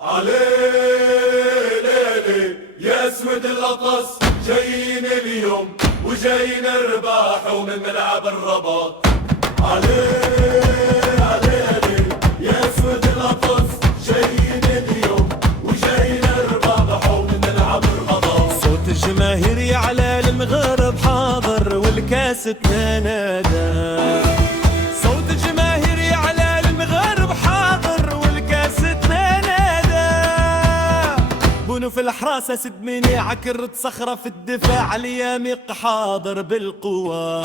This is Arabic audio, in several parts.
عليلي يا اسود القص جايين اليوم وجايين نرباح ومن ملعب الرباط. عليلي يا اسود القص جايين اليوم وجايين نرباح ومن ملعب الرباط. صوت الجماهير يعلى المغرب حاضر والكاس تنادى. صوت الجماهير يعلى المغرب حاضر والكاس تنادى. بونو في الحراسة سد منيع كرة صخرة في الدفاع اليامق حاضر بالقوة.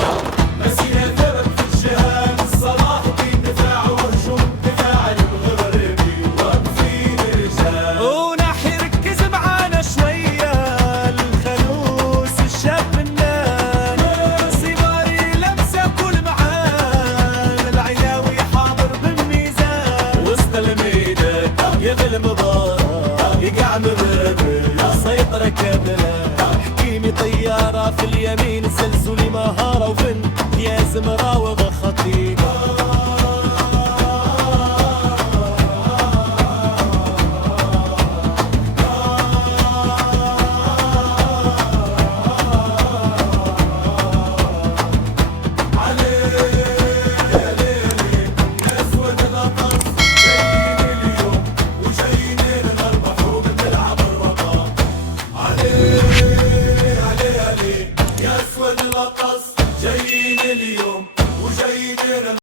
مسينا ثبت في الجهاد الصلاح في دفاع وهجوم دفاع المغربي واقفين رجال. وناحي ركز معانا شوية الخلوص الشاب النان صباري لمسة كل معان العلاوي حاضر بالميزان. وسط الميدان يغلى مباراة يقع مبرر سيطرة كاملة. حكيمي طيارة في اليمين سلسلي مهارة وفن يا زمراوغ خطير.